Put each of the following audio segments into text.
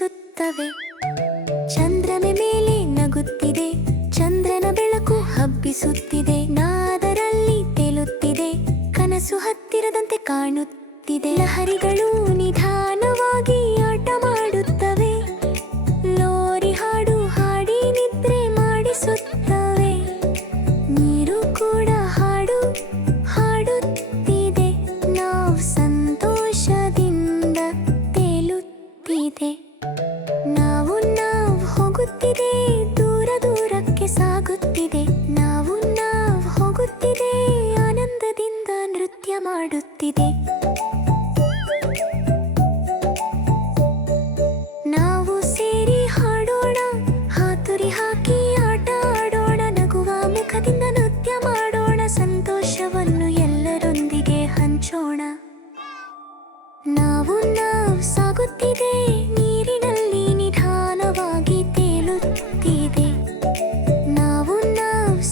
ಮೂಡಿಸುತ್ತವೆ. ಚಂದ್ರನ ಮೇಲೆ ನಗುತ್ತಿದೆ, ಚಂದ್ರನ ಬೆಳಕು ಹಬ್ಬಿಸುತ್ತಿದೆ. ನಾದರಲ್ಲಿ ತೇಲುತ್ತಿದೆ, ಕನಸು ಹತ್ತಿರದಂತೆ ಕಾಣುತ್ತಿದೆ. ಲಹರಿಗಳು ನಿಧಾನವಾಗಿ ಆಟ ಮಾಡುತ್ತವೆ, ಲೋರಿ ಹಾಡು ಹಾಡಿ ನಿದ್ರೆ ಮಾಡಿಸುತ್ತವೆ. ನೀರು ಕೂಡ ಹಾಡು ಹಾಡುತ್ತಿದೆ, ನಾವು ಸಂತೋಷದಿಂದ ತೇಲುತ್ತಿದೆ. ನಾವು ಹೋಗುತ್ತಿದೆ, ದೂರ ದೂರಕ್ಕೆ ಸಾಗುತ್ತಿದೆ. ನಾವು ಹೋಗುತ್ತಿದೆ, ಆನಂದದಿಂದ ನೃತ್ಯ ಮಾಡುತ್ತಿದೆ. ನಾವು ಸೇರಿ ಹಾಡೋಣ, ಹಾತುರಿ ಹಾಕಿ ಆಟ ಆಡೋಣ. ನಗುವ ಮುಖದಿಂದ ನೃತ್ಯ ಮಾಡೋಣ, ಸಂತೋಷವನ್ನು ಎಲ್ಲರೊಂದಿಗೆ ಹಂಚೋಣ. ನಾವು ಸಾಗುತ್ತಿದೆ, ನೀರಿನಲ್ಲಿ ನಿಧಾನವಾಗಿ ತೇಲುತ್ತಿದೆ. ನಾವು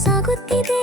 ಸಾಗುತ್ತಿದೆ.